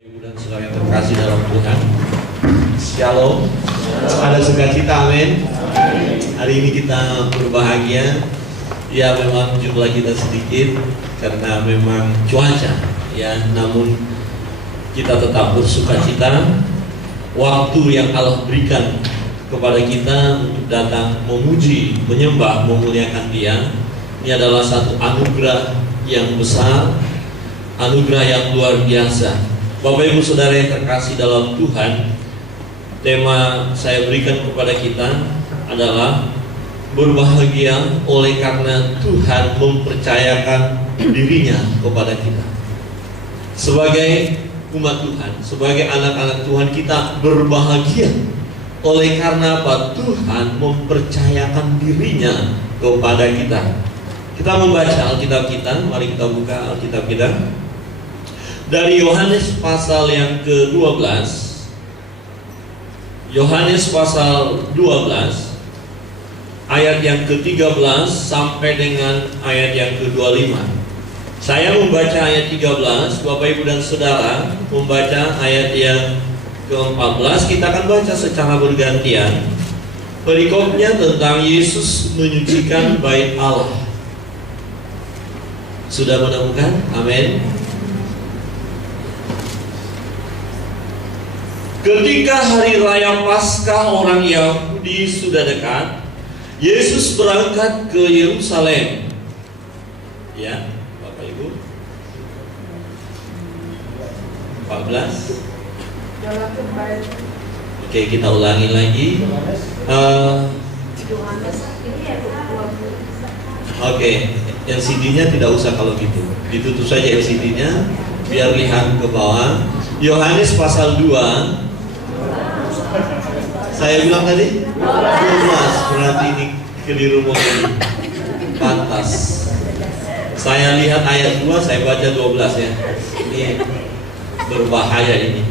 Ibu dan saudara yang terkasih dalam Tuhan, Shalom. Ada sukacita, amin. Hari ini kita berbahagia. Ya, memang jumlah kita sedikit karena memang cuaca, ya. Namun kita tetap bersukacita. Waktu yang Allah berikan kepada kita untuk datang memuji, menyembah, memuliakan Dia, ini adalah satu anugerah yang besar, anugerah yang luar biasa. Bapak Ibu Saudara yang terkasih dalam Tuhan, tema saya berikan kepada kita adalah berbahagia oleh karena Tuhan mempercayakan dirinya kepada kita. Sebagai umat Tuhan, sebagai anak-anak Tuhan, kita berbahagia oleh karena apa? Tuhan mempercayakan dirinya kepada kita. Kita membaca Alkitab kita, mari kita buka Alkitab kita dari Yohanes pasal yang ke-12. Yohanes pasal 12 ayat yang ke-13 sampai dengan ayat yang ke-25. Saya membaca ayat 13, Bapak Ibu dan Saudara membaca ayat yang ke-14. Kita akan baca secara bergantian. Perikopnya tentang Yesus menyucikan bait Allah. Sudah menemukan? Amin. Ketika hari raya Paskah orang Yahudi sudah dekat, Yesus berangkat ke Yerusalem. Ya, Bapak Ibu. 14. Oke, kita ulangi lagi. Oke, LCD-nya tidak usah kalau gitu. Ditutup saja LCD-nya biar lihat ke bawah. Yohanes pasal 2. Saya bilang tadi 12, berarti ini keliru mungkin. Pantas. Saya lihat ayat 2, saya baca 12 ya. Ini berbahaya ini.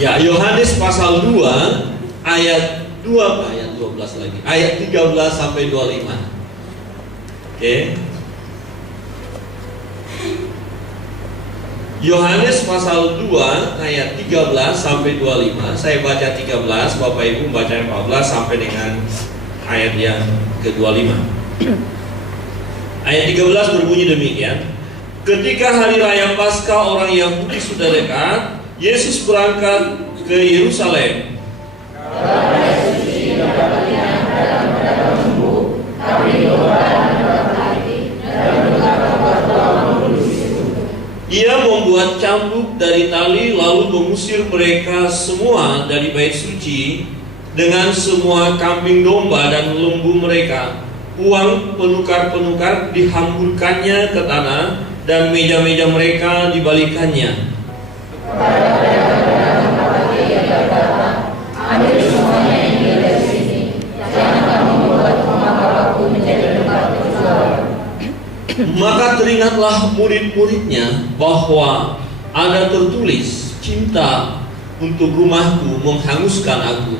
Ya, Yohanes pasal 2 ayat 12 lagi. Ayat 13 sampai 25. Oke. Yohanes pasal 2 ayat 13 sampai 25. Saya baca 13, Bapak Ibu baca 14 sampai dengan ayat yang ke-25. Ayat 13 berbunyi demikian. Ketika hari raya Paskah orang Yahudi sudah dekat, Yesus berangkat ke Yerusalem. Ia membuat cambuk dari tali lalu mengusir mereka semua dari bait suci dengan semua kambing domba dan lembu mereka. Uang penukar-penukar dihamburkannya ke tanah dan meja-meja mereka dibalikannya. Ambil semuanya ini dari sini, jangan kamu membuat rumah Bapakku menjadi tempat kejualan. Maka teringatlah murid-muridnya bahwa ada tertulis, cinta untuk rumahku menghanguskan aku.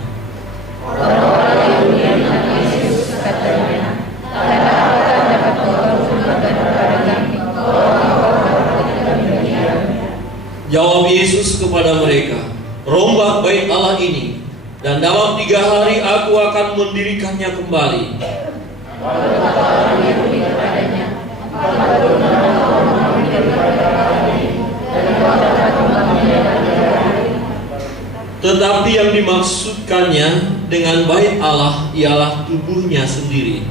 Orang-orang Yahudi yang mengenal Yesus katanya, apakah dapat engkau mengatakan kepada kami bahwa engkau tidak demikian? Jawab Yesus kepada mereka, rombak bait Allah ini, dan dalam 3 hari aku akan mendirikannya kembali. Lalu kata orang Yahudi kepadanya, tetapi yang dimaksudkannya dengan bait Allah ialah tubuhnya sendiri.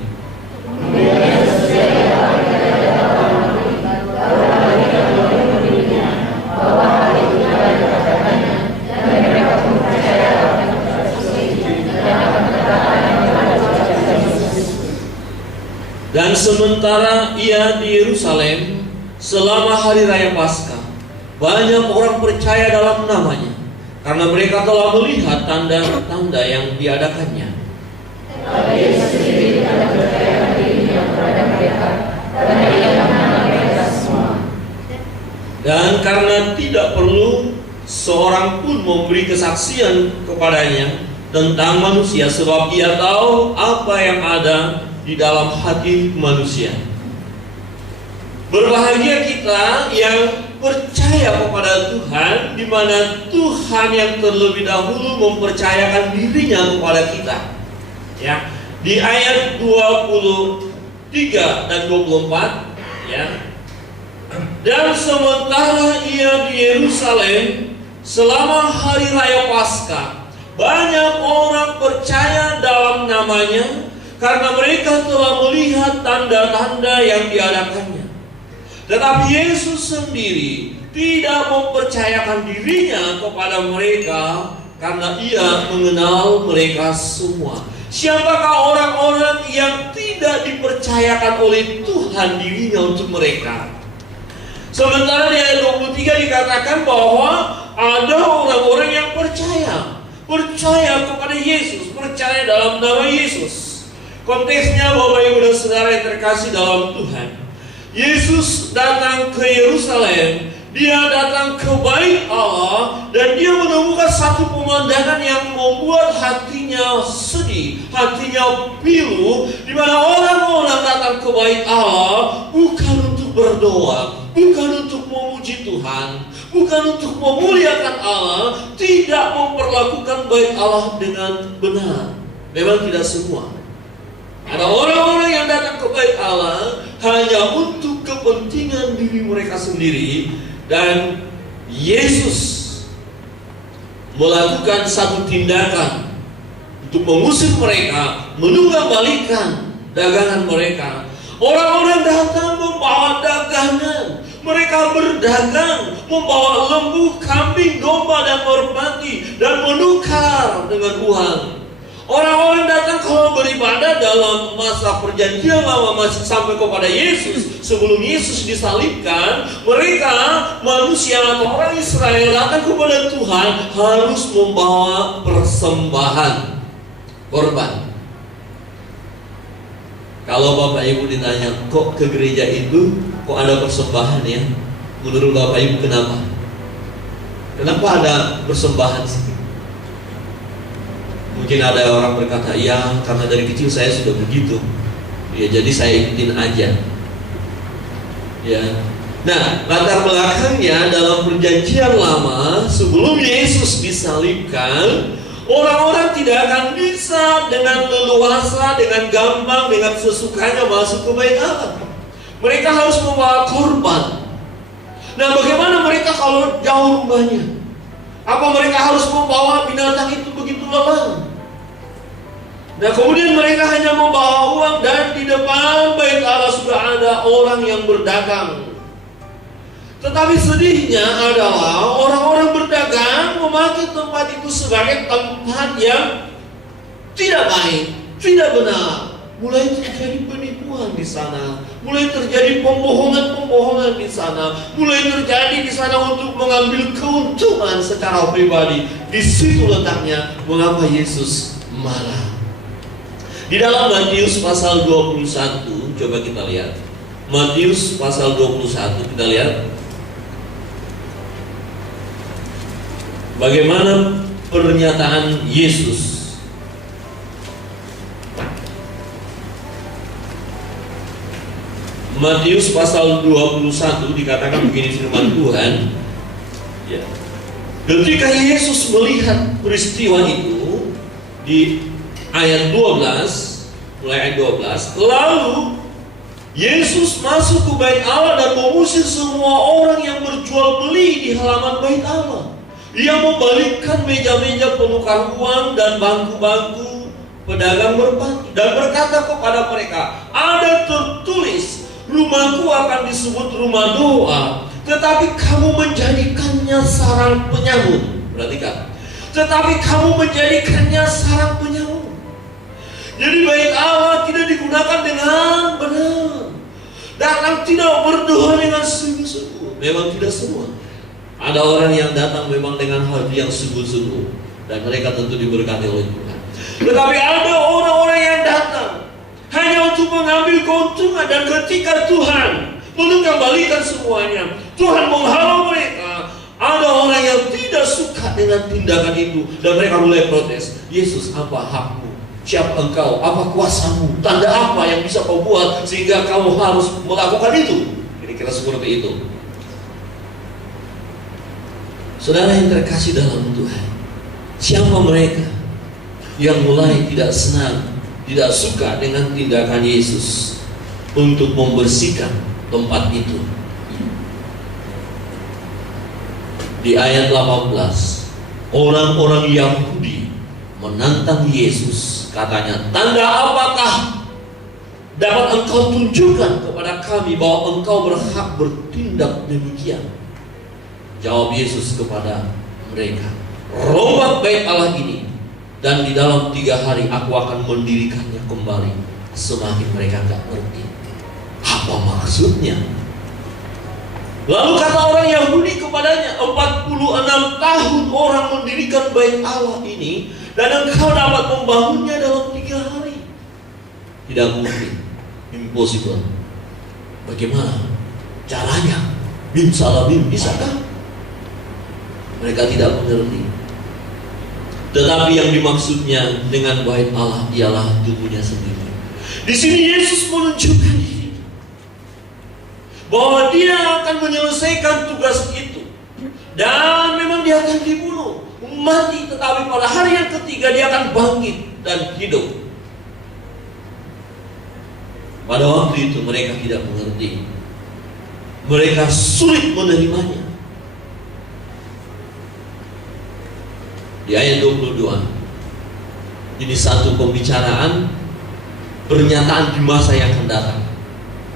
Dan sementara ia di Yerusalem selama hari raya Paskah, banyak orang percaya dalam namanya karena mereka telah melihat tanda-tanda yang diadakannya. Tetapi Yesus sendiri tidak percayakan dirinya kepada mereka karena ia mengenal mereka semua. Dan karena tidak perlu seorang pun memberi kesaksian kepadanya tentang manusia, sebab ia tahu apa yang ada di dalam hati manusia. Berbahagia kita yang percaya percaya kepada Tuhan, di mana Tuhan yang terlebih dahulu mempercayakan dirinya kepada kita. Ya, di ayat 23 dan 24, ya. Dan sementara ia di Yerusalem selama hari raya Paskah, banyak orang percaya dalam namanya karena mereka telah melihat tanda-tanda yang diadakannya. Tetapi Yesus sendiri tidak mempercayakan dirinya kepada mereka karena ia mengenal mereka semua. Siapakah orang-orang yang tidak dipercayakan oleh Tuhan dirinya untuk mereka? Sementara di ayat 23 dikatakan bahwa ada orang-orang yang percaya kepada Yesus, percaya dalam nama Yesus. Konteksnya Bapak Ibu dan Saudara yang terkasih dalam Tuhan, Yesus datang ke Yerusalem, dia datang ke bait Allah, dan dia menemukan satu pemandangan yang membuat hatinya sedih, hatinya pilu, di mana orang-orang datang ke bait Allah bukan untuk berdoa, bukan untuk memuji Tuhan, bukan untuk memuliakan Allah, tidak memperlakukan bait Allah dengan benar. Memang tidak semua. Ada orang-orang yang datang ke bait Allah hanya untuk kepentingan diri mereka sendiri, dan Yesus melakukan satu tindakan untuk mengusir mereka, menunggangbalikan dagangan mereka. Orang-orang datang membawa dagangan, mereka berdagang, membawa lembu, kambing, domba, dan merpati, dan menukar dengan uang. Orang-orang datang kalau beribadah dalam masa perjanjian lama masih sampai kepada Yesus. Sebelum Yesus disalibkan, mereka manusia atau orang Israel datang kepada Tuhan harus membawa persembahan korban. Kalau Bapak Ibu ditanya, kok ke gereja itu kok ada persembahan ya? Menurut Bapak Ibu kenapa? Kenapa ada persembahan sih? Mungkin ada orang berkata, ya karena dari kecil saya sudah begitu, ya jadi saya ikutin aja. Ya. Nah, latar belakangnya dalam perjanjian lama sebelum Yesus disalibkan, orang-orang tidak akan bisa dengan leluasa, dengan gampang, dengan sesukanya masuk ke bait Allah. Mereka harus membawa korban. Nah, bagaimana mereka kalau jauh rumahnya? Apa mereka harus membawa binatang itu begitu lelah? Nah, kemudian mereka hanya membawa uang, dan di depan bait Allah sudah ada orang yang berdagang. Tetapi sedihnya adalah orang-orang berdagang memakai tempat itu sebagai tempat yang tidak baik, tidak benar. Mulai terjadi penipuan di sana, mulai terjadi pembohongan-pembohongan di sana, mulai terjadi di sana untuk mengambil keuntungan secara pribadi. Di situ letaknya mengapa Yesus marah. Di dalam Matius pasal 21, coba kita lihat. Matius pasal 21, kita lihat bagaimana pernyataan Yesus. Matius pasal 21 dikatakan begini firman Tuhan, ya. Ketika Yesus melihat peristiwa itu di ayat 12, mulai ayat 12, lalu Yesus masuk ke bait Allah dan mengusir semua orang yang berjual beli di halaman bait Allah. Ia membalikkan meja-meja penukar uang dan bangku-bangku pedagang merpati, dan berkata kepada mereka, ada tertulis, rumahku akan disebut rumah doa, tetapi kamu menjadikannya sarang penyamut. Perhatikan, tetapi kamu menjadikannya sarang penyamut. Jadi bait Allah tidak digunakan dengan benar. Datang tidak berdoa dengan sungguh-sungguh. Memang tidak semua. Ada orang yang datang memang dengan hati yang sungguh-sungguh, dan mereka tentu diberkati oleh Tuhan. Tetapi ada orang-orang yang datang hanya untuk mengambil keuntungan, dan ketika Tuhan menunggangbalikan semuanya, Tuhan menghalau mereka. Ada orang yang tidak suka dengan tindakan itu, dan mereka mulai protes. Yesus, apa hakmu? Siapa engkau? Apa kuasamu? Tanda apa yang bisa kau buat sehingga kamu harus melakukan itu? Kira-kira seperti itu. Saudara yang terkasih dalam Tuhan, siapa mereka yang mulai tidak senang, tidak suka dengan tindakan Yesus untuk membersihkan tempat itu? Di ayat 18, orang-orang Yahudi menantang Yesus, katanya, tanda apakah dapat engkau tunjukkan kepada kami bahwa engkau berhak bertindak demikian? Jawab Yesus kepada mereka, rombak bait Allah ini, dan di dalam 3 hari aku akan mendirikannya kembali. Semakin mereka gak ngerti apa maksudnya. Lalu kata orang Yahudi kepadanya, 46 tahun orang mendirikan bait Allah ini, dan engkau dapat membangunnya dalam 3 hari. Tidak mungkin, impossible. Bagaimana caranya? Bim salabim, bisakah? Mereka tidak mengerti. Tetapi yang dimaksudnya dengan bait Allah ialah tubuhnya sendiri. Di sini Yesus menunjukkan diri, bahwa dia akan menyelesaikan tugas itu, dan memang dia akan dibunuh, mati, tetapi pada hari yang ketiga dia akan bangkit dan hidup. Pada waktu itu mereka tidak mengerti. Mereka sulit menerimanya. Di ayat 22, ini satu pembicaraan, pernyataan di masa yang akan datang.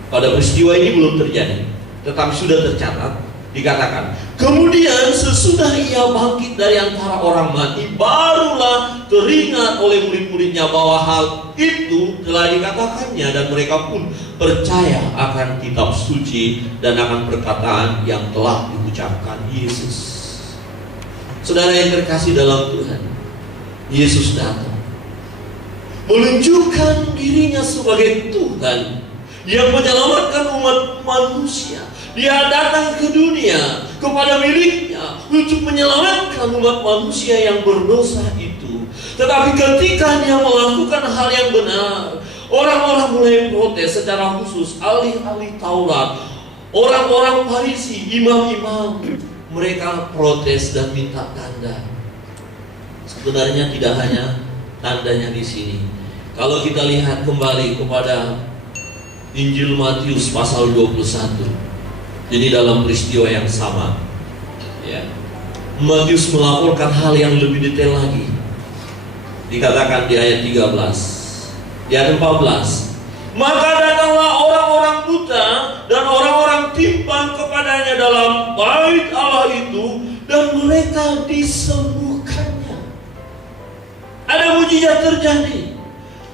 Pada peristiwa ini belum terjadi, tetapi sudah tercatat. Dikatakan, kemudian sesudah ia bangkit dari antara orang mati, barulah teringat oleh murid-muridnya bahwa hal itu telah dikatakannya, dan mereka pun percaya akan kitab suci dan akan perkataan yang telah diucapkan Yesus. Saudara yang terkasih dalam Tuhan, Yesus datang menunjukkan dirinya sebagai Tuhan yang menyelamatkan umat manusia. Dia datang ke dunia kepada miliknya untuk menyelamatkan umat manusia yang berdosa itu. Tetapi ketika dia melakukan hal yang benar, orang-orang mulai protes, secara khusus ahli-ahli Taurat, orang-orang Farisi, imam-imam. Mereka protes dan minta tanda. Sebenarnya tidak hanya tandanya di sini. Kalau kita lihat kembali kepada Injil Matius pasal 21, jadi dalam peristiwa yang sama, ya, Matius melaporkan hal yang lebih detail lagi. Dikatakan di ayat 13, di ayat 14, maka datanglah orang-orang buta dan orang-orang timpang kepadanya dalam bait Allah itu, dan mereka disembuhkannya. Ada mujizat terjadi.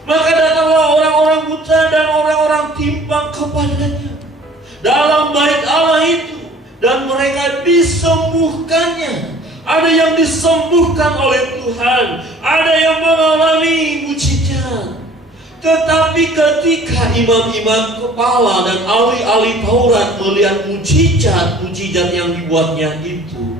Maka datanglah orang-orang buta dan orang-orang timpang kepadanya dalam bait Allah itu, dan mereka disembuhkannya. Ada yang disembuhkan oleh Tuhan, ada yang mengalami mujizat. Tetapi ketika imam-imam kepala dan ahli-ahli Taurat melihat mujizat yang dibuatnya itu,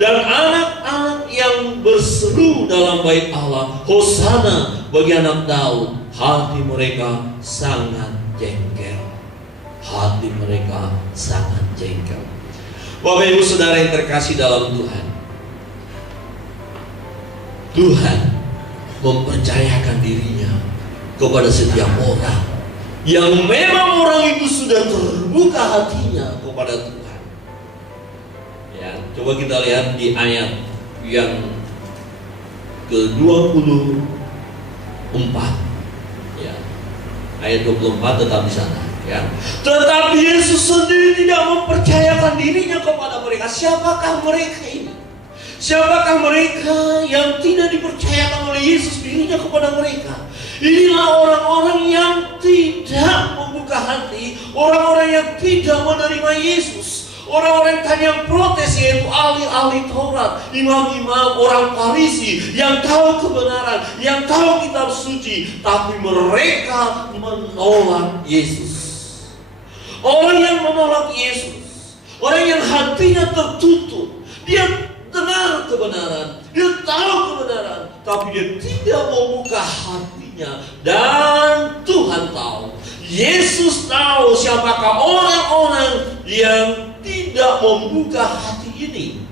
dan anak-anak yang berseru dalam bait Allah, Hosana bagi anak Daud, hati mereka sangat jengkel. Hati mereka sangat jengkel. Bapak Ibu Saudara yang terkasih dalam Tuhan, Tuhan mempercayakan dirinya kepada setiap orang yang memang orang itu sudah terbuka hatinya kepada Tuhan. Ya, coba kita lihat di ayat yang ke-24. Ya. Ayat 24 tetap di sana, ya. Tetapi Yesus sendiri tidak mempercayakan dirinya kepada mereka. Siapakah mereka ini? Siapakah mereka yang tidak dipercayakan oleh Yesus dirinya kepada mereka? Inilah orang-orang yang tidak membuka hati, orang-orang yang tidak menerima Yesus, orang-orang yang protes, yaitu ahli-ahli Taurat, imam-imam, orang Farisi yang tahu kebenaran, yang tahu kitab suci, tapi mereka menolak Yesus. Orang yang menolak Yesus, orang yang hatinya tertutup, dia dengar kebenaran, dia tahu kebenaran, tapi dia tidak membuka hatinya. Dan Tuhan tahu, Yesus tahu siapakah orang-orang yang tidak membuka hati ini.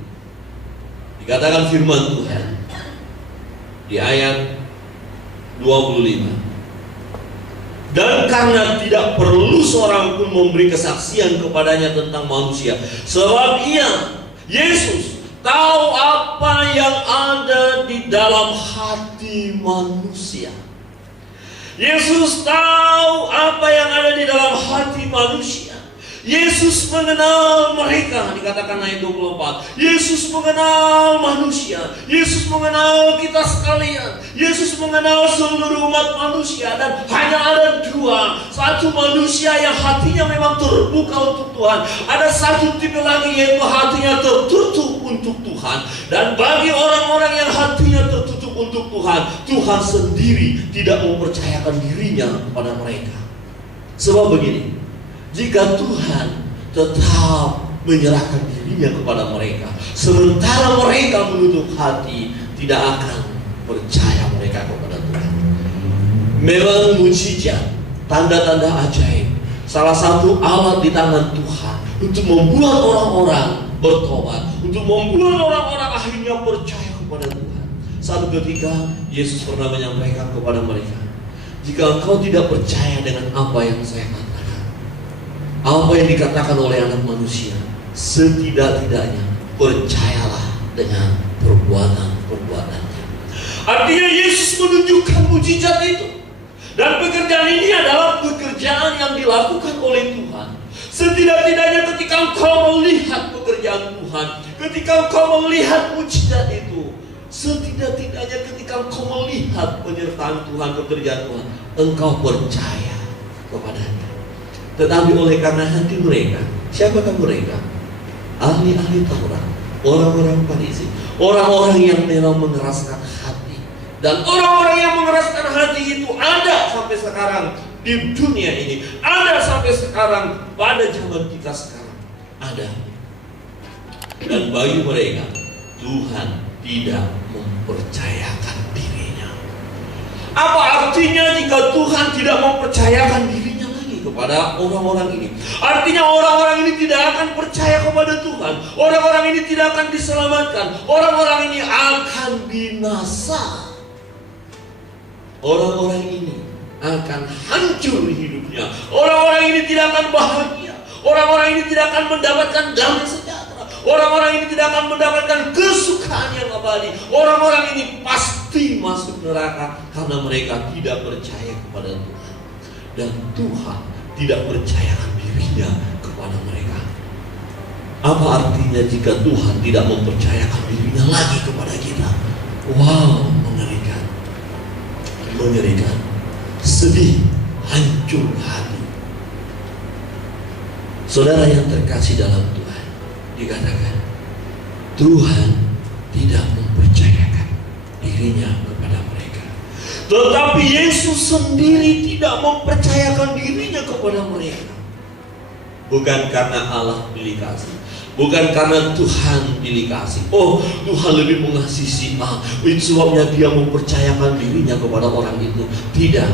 Dikatakan firman Tuhan di ayat 25. Dan karena tidak perlu seorang pun memberi kesaksian kepadanya tentang manusia, sebab Yesus tahu apa yang ada di dalam hati manusia. Yesus tahu apa yang ada di dalam hati manusia. Yesus mengenal mereka, dikatakan ayat 24. Yesus mengenal manusia. Yesus mengenal kita sekalian. Yesus mengenal seluruh umat manusia. Dan hanya ada dua. Satu manusia yang hatinya memang terbuka untuk Tuhan. Ada satu tipe lagi, yaitu hatinya tertutup untuk Tuhan. Dan bagi orang-orang yang hatinya tertutup untuk Tuhan, Tuhan sendiri tidak mempercayakan dirinya kepada mereka. Sebab begini, jika Tuhan tetap menyerahkan dirinya kepada mereka, sementara mereka menutup hati, tidak akan percaya mereka kepada Tuhan. Memang mujizat, tanda-tanda ajaib, salah satu alat di tangan Tuhan untuk membuat orang-orang bertobat, untuk membuat orang-orang akhirnya percaya kepada Tuhan. Satu ketika Yesus pernah menyampaikan kepada mereka, jika engkau tidak percaya dengan apa yang saya katakan, apa yang dikatakan oleh anak manusia, setidak-tidaknya percayalah dengan perbuatan-perbuatannya. Artinya Yesus menunjukkan mujizat itu. Dan pekerjaan ini adalah pekerjaan yang dilakukan oleh Tuhan. Setidak-tidaknya ketika engkau melihat pekerjaan Tuhan, ketika engkau melihat mujizat itu, setidak-tidaknya ketika engkau melihat penyertaan Tuhan, pekerjaan Tuhan, engkau percaya kepadanya. Tetapi oleh karena hati mereka, siapakah mereka? Ahli-ahli Taurat, orang-orang Farisi, orang-orang yang memang mengeraskan hati. Dan orang-orang yang mengeraskan hati itu ada sampai sekarang di dunia ini, ada sampai sekarang pada zaman kita sekarang, ada. Dan bagi mereka, Tuhan tidak mempercayakan dirinya. Apa artinya jika Tuhan tidak mempercayakan dirinya kepada orang-orang ini? Artinya orang-orang ini tidak akan percaya kepada Tuhan. Orang-orang ini tidak akan diselamatkan. Orang-orang ini akan binasa. Orang-orang ini akan hancur hidupnya. Orang-orang ini tidak akan bahagia. Orang-orang ini tidak akan mendapatkan damai sejahtera. Orang-orang ini tidak akan mendapatkan kesukaan yang abadi. Orang-orang ini pasti masuk neraka karena mereka tidak percaya kepada Tuhan. Dan Tuhan tidak percayakan dirinya kepada mereka. Apa artinya jika Tuhan tidak mempercayakan dirinya lagi kepada kita? Wow, mengerikan. Mengerikan. Sedih, hancur hati. Saudara yang terkasih dalam Tuhan, dikatakan Tuhan tidak mempercayakan dirinya kepada mereka. Tetapi Yesus sendiri tidak mempercayakan dirinya kepada mereka. Bukan karena Allah pilih kasih, bukan karena Tuhan pilih kasih. Oh, Tuhan lebih mengasihi si A, itu sebabnya dia mempercayakan dirinya kepada orang itu. Tidak.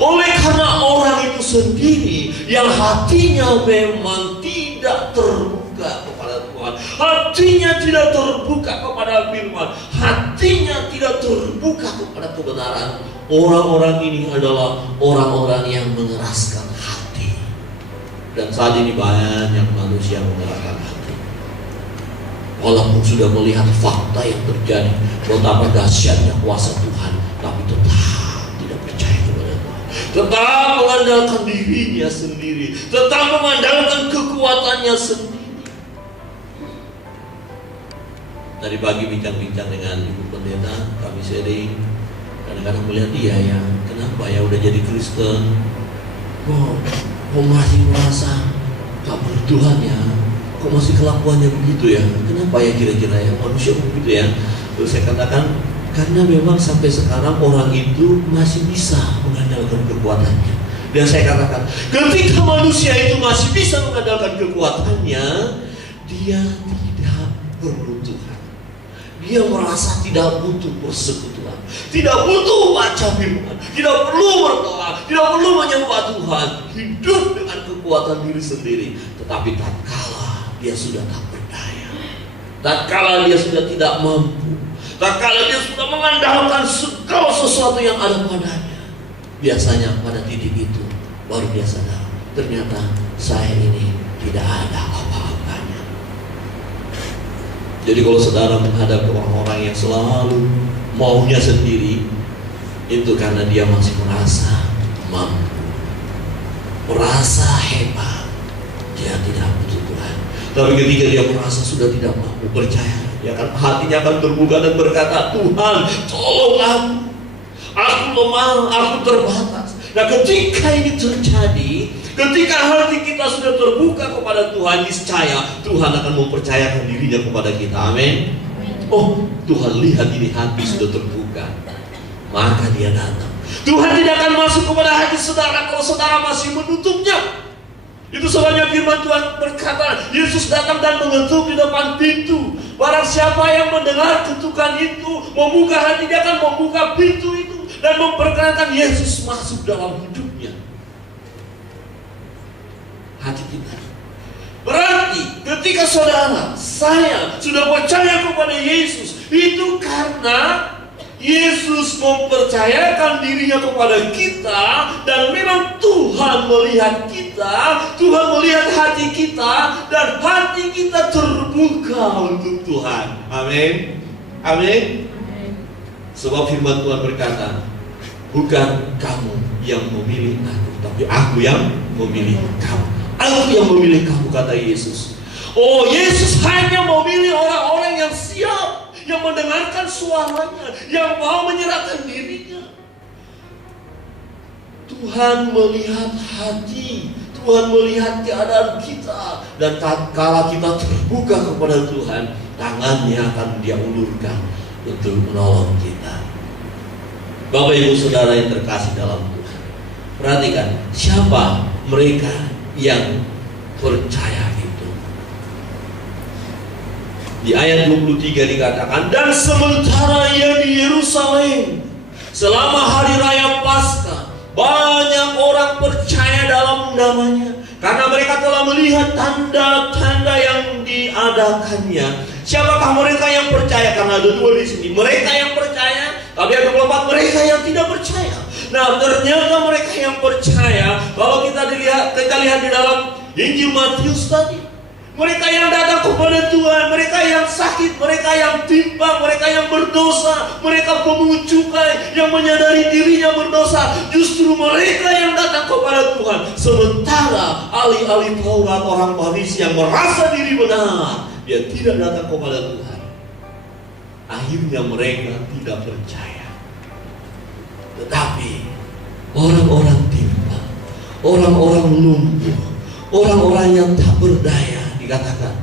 Oleh karena orang itu sendiri yang hatinya memang tidak terbuka kepada Tuhan, hatinya tidak terbuka kepada firman, hatinya tidak terbuka kepada kebenaran. Orang-orang ini adalah orang-orang yang mengeraskan hati. Dan saat ini banyak manusia mengeraskan hati. Walaupun sudah melihat fakta yang terjadi, betapa dahsyatnya kuasa Tuhan, tapi tetap tidak percaya kepada Tuhan. Tetap mengandalkan dirinya sendiri, tetap mengandalkan kekuatannya sendiri. Tadi pagi bincang-bincang dengan Ibu Pendeta, kami sharing, kadang-kadang melihat dia ya, kenapa ya udah jadi Kristen, kok masih merasa gak bertuhan ya, kok masih kelakuannya begitu ya, kenapa ya kira-kira ya manusia begitu ya. Terus saya katakan, karena memang sampai sekarang orang itu masih bisa mengandalkan kekuatannya. Dan saya katakan, ketika manusia itu masih bisa mengandalkan kekuatannya, dia tidak perlu Tuhan. Dia merasa tidak butuh persekutuan, tidak butuh baca firman, tidak perlu berdoa, tidak perlu menyembah Tuhan, hidup dengan kekuatan diri sendiri. Tetapi tatkala dia sudah tak berdaya, tatkala dia sudah tidak mampu, tatkala dia sudah mengandalkan segala sesuatu yang ada padanya, biasanya pada titik itu baru dia sadar, ternyata saya ini tidak ada apa-apanya. Jadi kalau saudara menghadapi orang-orang yang selalu maunya sendiri, itu karena dia masih merasa mampu, merasa hebat, dia tidak butuh Tuhan. Tapi ketika dia merasa sudah tidak mampu, percaya, ya kan, hatinya akan terbuka dan berkata, Tuhan tolong aku lemah, aku terbatas. Nah ketika ini terjadi, ketika hati kita sudah terbuka kepada Tuhan, niscaya Tuhan akan mempercayakan dirinya kepada kita. Amin. Oh, Tuhan lihat ini hati sudah terbuka, maka dia datang. Tuhan tidak akan masuk kepada hati saudara kalau saudara masih menutupnya. Itu sebabnya firman Tuhan berkata, Yesus datang dan mengetuk di depan pintu. Barang siapa yang mendengar ketukan itu, membuka hati, dia akan membuka pintu itu dan memperkenankan Yesus masuk dalam hidupnya. Hati kita. Berarti ketika saudara, saya sudah percaya kepada Yesus, itu karena Yesus mempercayakan dirinya kepada kita, dan memang Tuhan melihat kita, Tuhan melihat hati kita, dan hati kita terbuka untuk Tuhan. Amin. Amin. Sebab firman Tuhan berkata, bukan kamu yang memilih aku, tapi aku yang memilih kamu. Aku yang memilih kamu, kata Yesus. Oh, Yesus hanya memilih orang-orang yang siap, yang mendengarkan suaranya, yang mau menyerahkan dirinya. Tuhan melihat hati, Tuhan melihat keadaan kita, dan tatkala kita terbuka kepada Tuhan, tangannya akan Dia ulurkan untuk menolong kita. Bapak Ibu Saudara yang terkasih dalam Tuhan, perhatikan siapa mereka yang percaya itu. Di ayat 23 dikatakan, dan sementara ia di Yerusalem selama hari raya Paskah, banyak orang percaya dalam namanya, karena mereka telah melihat tanda-tanda yang diadakannya. Siapakah mereka yang percaya? Karena ada dua di sini, mereka yang percaya, tapi ada kelompok mereka yang tidak percaya. Nah, ternyata mereka yang percaya, kalau kita lihat di dalam Injil Matius tadi, mereka yang datang kepada Tuhan, mereka yang sakit, mereka yang timpang, mereka yang berdosa, mereka pemungut cukai, yang menyadari dirinya berdosa, justru mereka yang datang kepada Tuhan. Sementara ahli-ahli Taurat, orang Farisi yang merasa diri benar, dia tidak datang kepada Tuhan. Akhirnya mereka tidak percaya. Tetapi orang-orang timpang, orang-orang lumpuh, orang-orang yang tak berdaya, dikatakan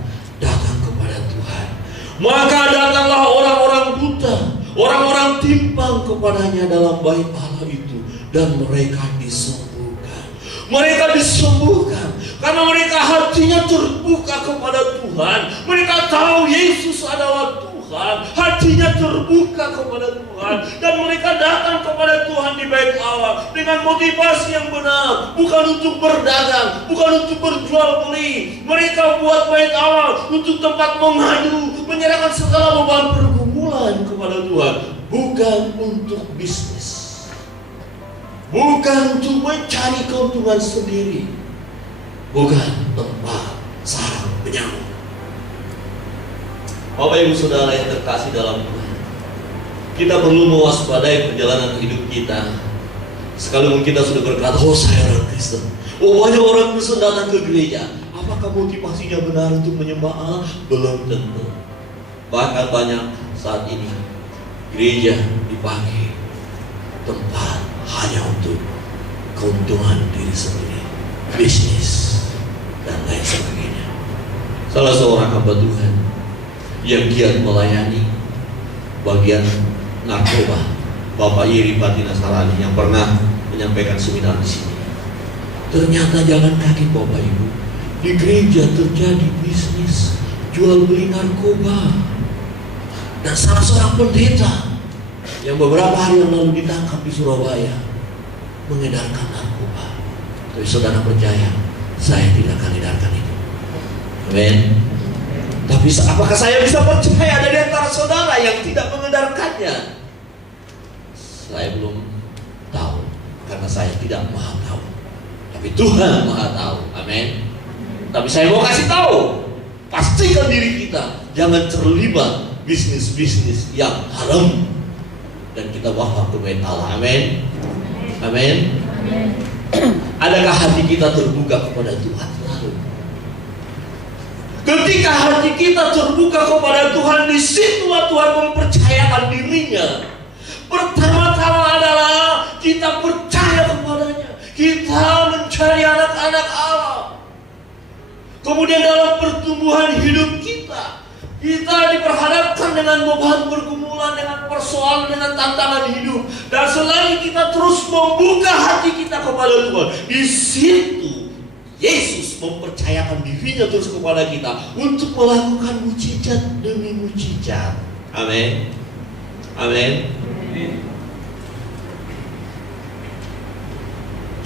datang kepada Tuhan. Maka datanglah orang-orang buta, orang-orang timpang kepadanya dalam bait Allah itu, dan mereka disembuhkan. Mereka disembuhkan karena mereka hatinya terbuka kepada Tuhan. Mereka tahu Yesus adalah Tuhan, hatinya terbuka kepada Tuhan, dan mereka datang kepada Tuhan di bait Allah dengan motivasi yang benar, bukan untuk berdagang, bukan untuk berjual beli. Mereka buat bait Allah untuk tempat mengadu, menyerahkan segala beban pergumulan kepada Tuhan, bukan untuk bisnis, bukan untuk mencari keuntungan sendiri, bukan tempat sarang penyamuk. Bapak Ibu Saudara yang terkasih dalam Tuhan, kita perlu mewaspadai perjalanan hidup kita. Sekalipun kita sudah berkata, oh saya orang Kristen, oh banyak orang Kristen datang ke gereja, apakah motivasinya benar untuk menyembah Allah? Belum tentu. Bahkan banyak saat ini gereja dipakai tempat hanya untuk keuntungan diri sendiri, bisnis dan lain sebagainya. Salah seorang hamba Tuhan yang giat melayani bagian narkoba, Bapak Yeri Pati Nasarani, yang pernah menyampaikan seminar di sini. Ternyata jangan kaget Bapak Ibu, di gereja terjadi bisnis jual beli narkoba. Dan salah seorang pendeta yang beberapa hari yang lalu ditangkap di Surabaya mengedarkan narkoba. Tapi saudara percaya, saya tidak akan edarkan itu. Amin. Tapi Tapi apakah saya bisa percaya ada di antara saudara yang tidak mengedarkannya? Saya belum tahu, karena saya tidak maha tahu. Tapi Tuhan maha tahu. Amin. Tapi saya mau kasih tahu, pastikan diri kita jangan terlibat bisnis-bisnis yang haram, dan kita bawa ke bait Allah. Amin. Amin. Adakah hati kita terbuka kepada Tuhan? Ketika hati kita terbuka kepada Tuhan, di situlah Tuhan mempercayakan dirinya. Pertama-tama adalah kita percaya kepadanya. Kita mencari anak-anak Allah. Kemudian dalam pertumbuhan hidup kita diperhadapkan dengan beban pergumulan, dengan persoalan, dengan tantangan hidup. Dan selagi kita terus membuka hati kita kepada Tuhan, di situ Yesus mempercayakan dirinya terus kepada kita untuk melakukan mujizat demi mujizat. Amin. Amin.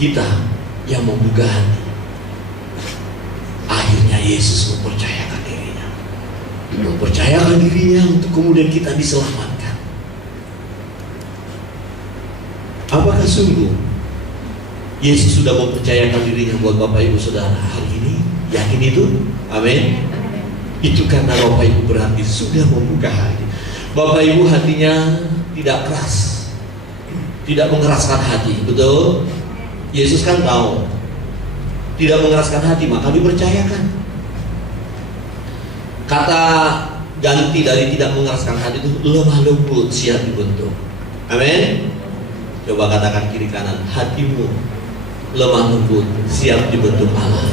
Kita yang membuka hati, akhirnya Yesus mempercayakan dirinya. Mempercayakan dirinya untuk kemudian kita diselamatkan. Apakah sungguh Yesus sudah mempercayakan dirinya buat Bapak Ibu Saudara hari ini? Yakin itu? Amin. Itu karena Bapak Ibu berarti sudah membuka hati. Bapak Ibu hatinya tidak keras, tidak mengeraskan hati. Betul? Yesus kan tahu tidak mengeraskan hati, maka dipercayakan. Kata ganti dari tidak mengeraskan hati itu lemah lembut, siap dibentuk. Amin. Coba katakan kiri kanan, hatimu lemah lembut, siap dibentuk Allah.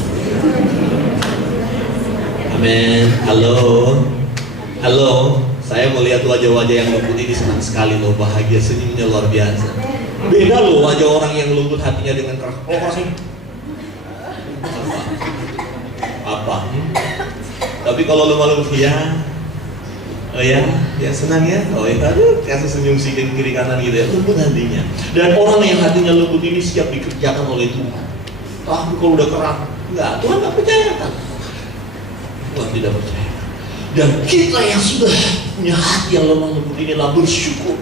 Amin. Halo. Halo. Saya melihat wajah-wajah yang lembut ini senang sekali loh, bahagia, senyumnya luar biasa. Beda loh wajah orang yang lembut hatinya dengan keras. Oh, keras ini. Apa? Tapi kalau lemah lembut ya, oh ya senang ya. Oh ya, aduh, kasih senyum sikit kiri kanan gitu ya, lembut hatinya. Dan orang yang hatinya lembut ini siap dikerjakan oleh Tuhan. Tapi kalau udah keras, enggak, Tuhan nggak percayakan. Tuhan tidak percaya. Dan kita yang sudah punya hati yang lemah lembut inilah bersyukur.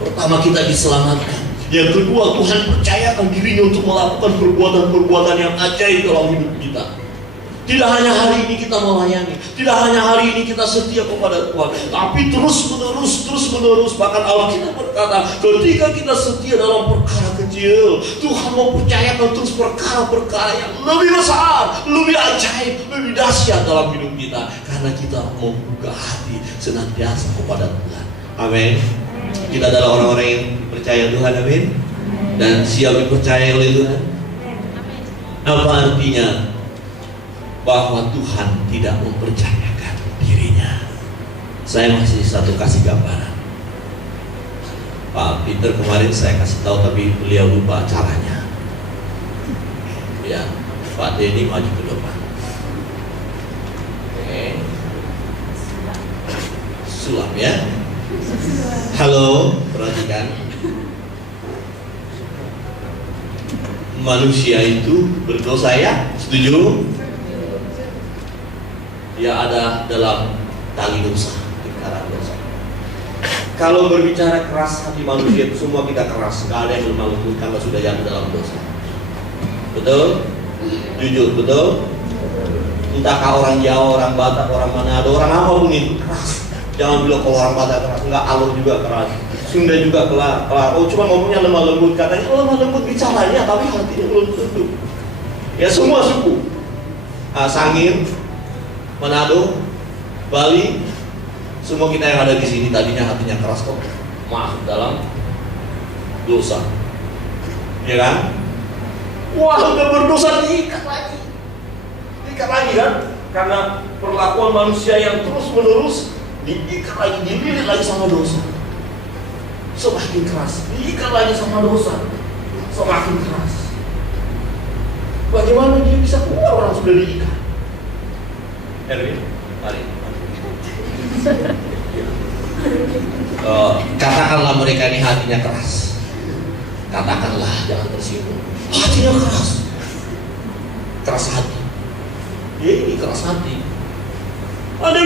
Pertama, kita diselamatkan. Yang kedua, Tuhan percayakan dirinya untuk melakukan perbuatan-perbuatan yang ajaib dalam hidup kita. Tidak hanya hari ini kita melayani, tidak hanya hari ini kita setia kepada Tuhan, tapi terus menerus. Bahkan Alkitab berkata, ketika kita setia dalam perkara kecil, Tuhan mau percayakan terus perkara-perkara yang lebih besar, lebih ajaib, lebih dahsyat dalam hidup kita, karena kita mau membuka hati senantiasa kepada Tuhan. Amin. Kita adalah orang-orang yang percaya Tuhan, amin, dan siap dipercaya oleh Tuhan. Apa artinya? Bahwa Tuhan tidak mempercayakan dirinya. Saya masih kasih gambaran. Pak Peter kemarin saya kasih tahu, tapi beliau lupa caranya. Ya, Pak Denny maju ke depan. Oke. Sulap ya. Halo, perhatikan. Manusia itu berdosa ya, setuju? Dia ada dalam tali dosa, lingkaran dosa. Kalau berbicara keras hati manusia, semua kita keras, gak ada yang lemah lembut karena sudah jatuh dalam dosa. Betul? Jujur, betul? Entahkah orang Jawa, orang Batak, orang Manado, orang apapun itu keras. Jangan bilang kalau orang Batak keras, enggak, Alur juga keras, Sunda juga kelar. Oh, cuma ngomongnya lemah lembut, katanya lemah lembut bicaranya, tapi hatinya belum tentu. Ya semua suku, Sangir, Manado, Bali, semua kita yang ada di sini tadinya hatinya keras kok, masuk dalam dosa, ya kan? Wah, udah berdosa diikat lagi kan? Karena perlakuan manusia yang terus menerus diikat lagi, dililit lagi sama dosa, semakin keras, diikat lagi sama dosa, semakin keras. Bagaimana dia bisa keluar orang sudah diikat? Erwin, mari. Katakanlah mereka ini hatinya keras. Katakanlah, jangan tersinggung. Hatinya keras. Keras hati. Ya ini keras hati. Ada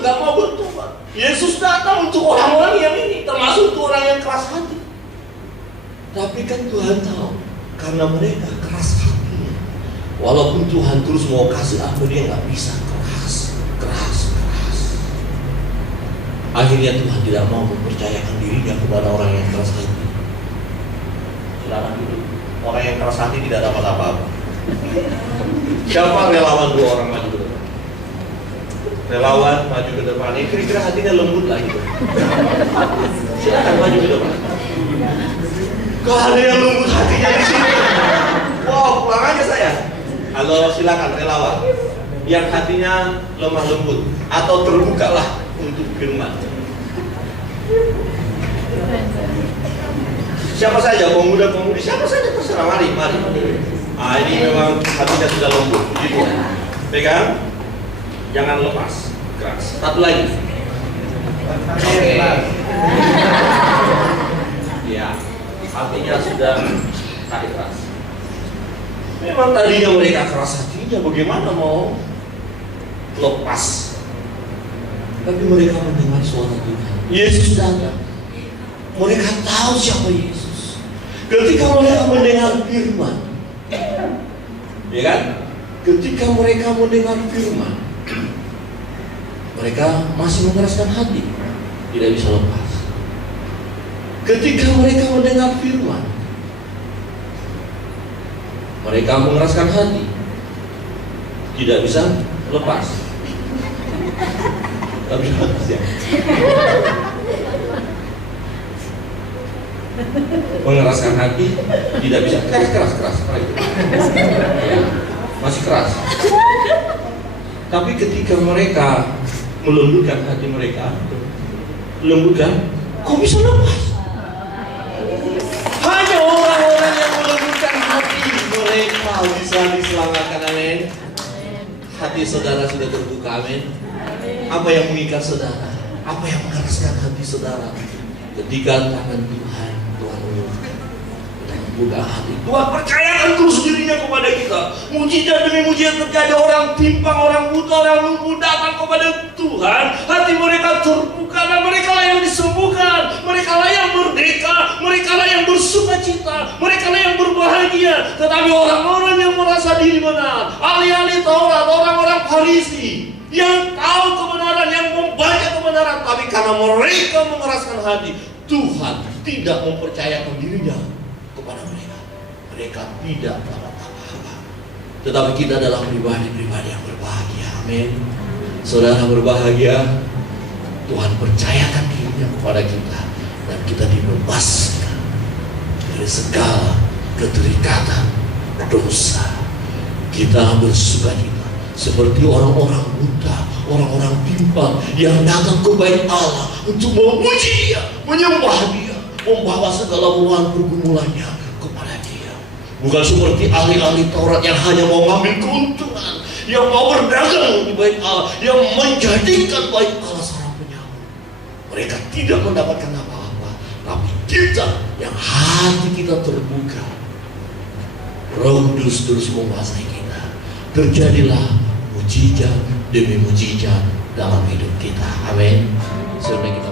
nggak mau bertobat. Yesus datang untuk orang-orang yang ini, termasuk untuk orang yang keras hati. Tapi kan Tuhan tahu, karena mereka keras hatinya. Walaupun Tuhan terus mau kasih apa, dia nggak bisa. Keras. Akhirnya Tuhan tidak mau mempercayakan dirinya kepada orang yang keras hati. Silakan dulu. Orang yang keras hati tidak dapat apa-apa. Siapa relawan 2 orang maju ke depan? Relawan maju ke depan. Ini kira-kira hatinya lembut lah gitu. Silakan maju ke depan. Gak ada yang lembut hatinya di sini. Wow, pulang aja saya. Halo, silakan relawan yang hatinya lemah lembut atau terbukalah untuk firman. Siapa saja, pemuda-pemudi, siapa saja terserah, mari. Ini memang hatinya sudah lembut, gitu. Pegang, jangan lepas, keras. Satu lagi. Oke. Ya, hatinya sudah tarik keras. Memang tadinya mereka keras hatinya, bagaimana mau lepas? Tapi mereka mendengar suara Tuhan. Yesus datang. Mereka tahu siapa Yesus. Ketika mereka mendengar firman, ya kan? Ketika mereka mendengar firman, mereka masih mengeraskan hati, tidak bisa lepas. Ketika mereka mendengar firman, mereka mengeraskan hati, tidak bisa lepas. Tidak bisa lepas ya. Mengeraskan hati, tidak bisa. Keras. Masih keras. Tapi ketika mereka melembutkan hati mereka, lembutkan, kok bisa lepas? Hanya orang-orang yang melembutkan hati mereka bisa diselamatkan. Amin. Hati saudara sudah terbuka. Amin. Apa yang mengikat saudara? Apa yang mengeraskan hati saudara? Ketika tangan Tuhan membuka hati, Tuhan percayakan terus dirinya kepada kita. Mujizat demi mujizat terjadi. Orang timpang, orang buta, orang lumpuh datang kepada Tuhan. Hati mereka terbuka dan mereka lah yang disembuhkan. Mereka lah yang merdeka. Mereka lah yang bersukacita. Mereka lah yang berbahagia. Tetapi orang-orang yang merasa diri benar, ahli-ahli Taurat, orang-orang Farisi yang tahu kebenaran, yang membaca kebenaran, tapi karena mereka mengeraskan hati, Tuhan tidak mempercayakan dirinya kepada mereka. Mereka tidak dapat apa-apa. Tetapi kita adalah pribadi-pribadi yang berbahagia. Amin. Saudara berbahagia, Tuhan percayakan dirinya kepada kita, dan kita dibebaskan dari segala keterikatan dosa. Kita bersukacita seperti orang-orang buta, orang-orang timpang yang datang ke bait Allah untuk memuji Dia, menyembah Dia, membawa segala beban pergumulannya kepada Dia. Bukan seperti ahli-ahli Taurat yang hanya mau mengambil keuntungan, yang mau berdagang di bait Allah, yang menjadikan bait Allah sarang penyakit. Mereka tidak mendapatkan apa-apa. Tapi kita yang hati kita terbuka, Roh Kudus terus menguasai kita. Terjadilah mujizat demi mujizat dalam hidup kita. Amin. Sampai kita